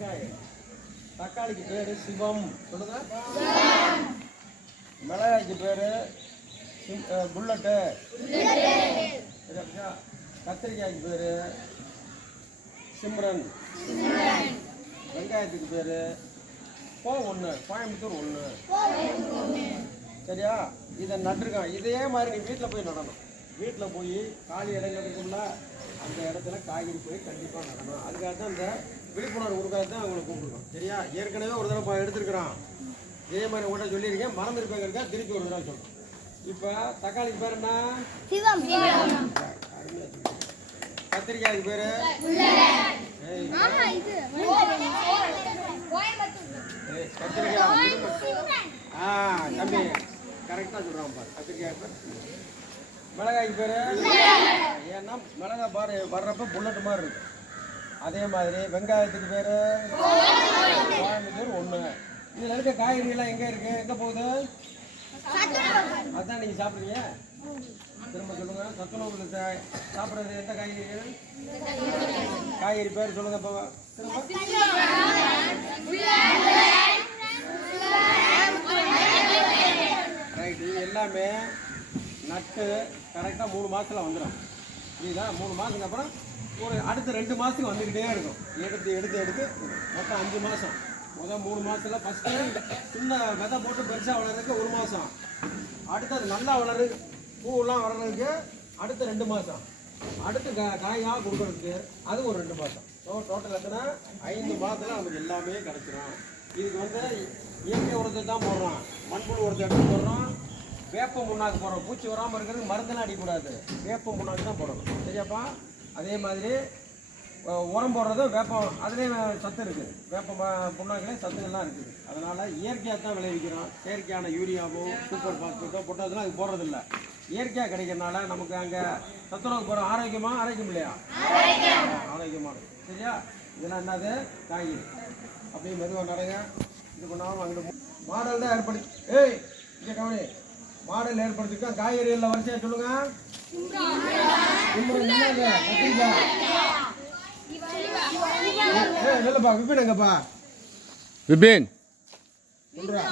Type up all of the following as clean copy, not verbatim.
வெங்காயம். தக்காளிக்கு பேரு சிவம். சொல்லுங்க. மிளகாய்க்கு பேரு புல்லட்டு. கத்திரிக்காய்க்கு பேரு சிம்ரன். வெங்காயத்துக்கு பேரு ஒன்று, கோயம்புத்தூர் 1. சரியா? இதை நட்டுருக்கான். இதே மாதிரி நீ வீட்டில் போய் நடணும். வீட்டில் போய் காலி இடங்களுக்குள்ள அந்த இடத்துல காய்கறி போய் கண்டிப்பாக நடணும். அதுக்காக தான் இந்த விழிப்புணர்வு கொடுக்காது தான் அவங்களை கூப்பிடுறோம். சரியா? ஏற்கனவே ஒரு தடவை எடுத்துருக்குறான். இதே மாதிரி உங்கள்கிட்ட சொல்லியிருக்கேன், மறந்துருப்பேங்கிறக்கா திருப்பி ஒரு தடவை சொல்கிறோம். இப்போ தக்காளிக்கு பேர் என்ன? கத்திரிக்காய்க்கு பேர் கத்திரிக்காய். தம்பி கரெக்டாக சொல்கிறான் பாரு. கத்திரிக்காய் பேர். மிளகாய்க்கு பேர் ஏன்னா மிளகாய் பாரு வர்றப்ப புல்லட்டு மாதிரி இருக்கு. அதே மாதிரி வெங்காயத்துக்கு பேர் கோயம்புத்தூர் 1. இதில் இருக்க காய்கறியெல்லாம் எங்கே இருக்கு? எங்கே போகுது? அதுதான் நீங்கள் சாப்பிட்றீங்க. திரும்ப சொல்லுங்க. சத்துணவு சாப்பிட்றது எந்த காய்கறிகள்? காய்கறி பேர் சொல்லுங்க. இப்போ ரைட். இது எல்லாமே நட்டு கரெக்டாக 3 மாதத்தில் வந்துடும். இதுதான் 3 மாதத்துக்கு அப்புறம் ஒரு அடுத்த 2 மாதத்துக்கு வந்துக்கிட்டே இருக்கும். எடுத்து மொத்தம் 5 மாதம். முதல் 3 மாதத்தில் ஃபஸ்ட்டு சின்ன விதை போட்டு பெருசாக வளர்றதுக்கு 1 மாதம். அடுத்தது நல்லா வளரு பூவெல்லாம் வளர்றதுக்கு அடுத்த 2 மாதம். அடுத்து காயாக கொடுக்குறதுக்கு அது ஒரு 2 மாதம். ஸோ டோட்டல் எத்தனை? 5 மாதத்தில் நமக்கு எல்லாமே கிடச்சிடும். இதுக்கு இயற்கை உரத்தை தான் போடுறோம். மண்புழு உரத்தை எடுத்து போடுறோம். வேப்ப முன்னாக்கு போடுறோம். பூச்சி வராமல் இருக்கிறதுக்கு மருந்தெல்லாம் அடிக்கக்கூடாது. வேப்ப முன்னாக்கு தான் போடணும். சரியாப்பா? அதே மாதிரி உரம் போடுறது வேப்பம், அதுலேயும் சத்து இருக்குது. வேப்ப புண்ணாக்கிலே சத்துக்கள்லாம் இருக்குது. அதனால் இயற்கையாக தான் விளைவிக்கிறோம். செயற்கையான யூரியாவோ சூப்பர் பாஸ்பேட்டோ போட்டதெல்லாம் அது போடுறதில்ல. இயற்கையாக கிடைக்கிறனால நமக்கு அங்கே சத்துணவு போகிறோம். ஆரோக்கியம் இல்லையா? ஆரோக்கியமானது. சரியா? இதெல்லாம் என்னது? காய்கறி. அப்படியே மெதுவாக நடங்க. இது பண்ணாமல் அங்கிட்டு மாடல் தான் ஏற்படுத்தி இங்கே கவனி. மாடல் ஏற்படுத்திருக்கோம். காய்கறிகளில் வரிசையாக சொல்லுங்க. இல்லப்பா விபின் எங்கப்பா? விபின் சொல்றா.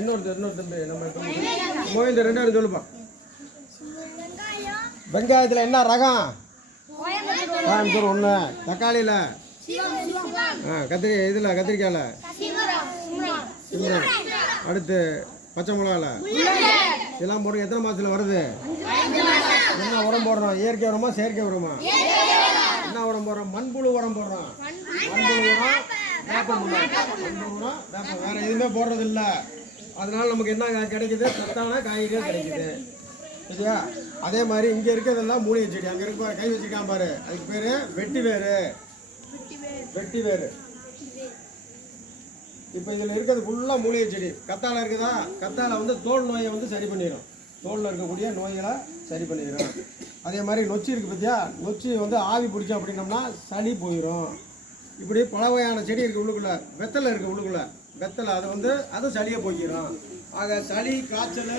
இன்னொரு தம்பி நம்ம மோகிந்த 2 சொல்லுப்பா. வெங்காயத்தில் என்ன ரகம்? கோயம்புத்தூர் 1. தக்காளியில் கத்திரிக்காயில் அடுத்து பச்சை மிளகாவில் இதெல்லாம் போடுங்க. எத்தனை மாதத்தில் வருது? என்ன உரம் போடுறோம்? இயற்கை உரமா செயற்கை உரமா? என்ன உரம் போடுறோம்? மண்புழு உரம் போடுறோம். மண்புழு உரம், வேப்பம் உரம், வேப்பம். வேற எதுவுமே போடுறது இல்லை. அதனால நமக்கு என்ன கிடைக்குது? சத்தான காய்கறிகள் கிடைக்குது. சரியா? அதே மாதிரி இங்கே இருக்கிறதெல்லாம் மூலிகை செடி. அங்கே இருக்க கை வச்சுக்காம பாரு. அதுக்கு பேர் வெட்டி வேறு. இப்போ இதில் இருக்கிறது ஃபுல்லாக மூலிகை செடி. கத்தாழை இருக்குதா? கத்தாழை தோல் நோயை சரி பண்ணிடும். தோலில் இருக்கக்கூடிய நோய்களை சரி பண்ணிடும். அதே மாதிரி நொச்சி இருக்குது பார்த்தியா? நொச்சி ஆவி பிடிச்சோம் அப்படின்னோம்னா சளி போயிடும். இப்படி பல வகையான செடி இருக்குது உள்ளுக்குள்ளே. வெத்தலை இருக்குது உள்ளுக்குள்ளே. வெத்தலை அது சளியை போய்க்கிறோம். ஆக சளி, காய்ச்சல்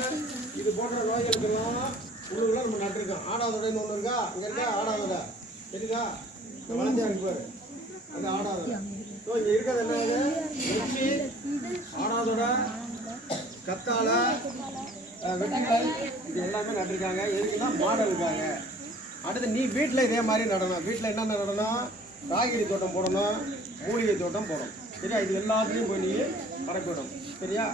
இது போன்ற நோய்களுக்கெல்லாம் உள்ளுக்குள்ளே நம்ம நட்டுருக்கோம். ஆடாதொடைன்னு ஒன்று இருக்கா? இங்கே இருக்கா ஆடாதொடை? சரிதா? வளர்ந்தியா இருக்கு பாரு. அது ஆடாதொடை. ஸோ இங்கே இருக்கிறது என்னது? நொச்சி, ஆடாதொடை, கத்தாழை, வெட்டிக்காய், இது எல்லாமே நட்டுருக்காங்க. எதுக்குன்னா மாடல் இருக்காங்க. அடுத்து நீ வீட்டில் இதே மாதிரி நடணும். வீட்டில் என்னென்ன நடணும்? காய்கறி தோட்டம் போடணும், மூலிகை தோட்டம் போடணும். சரியா? இது எல்லாத்துலேயும் போய் நீ பரப்பிடணும். சரியா?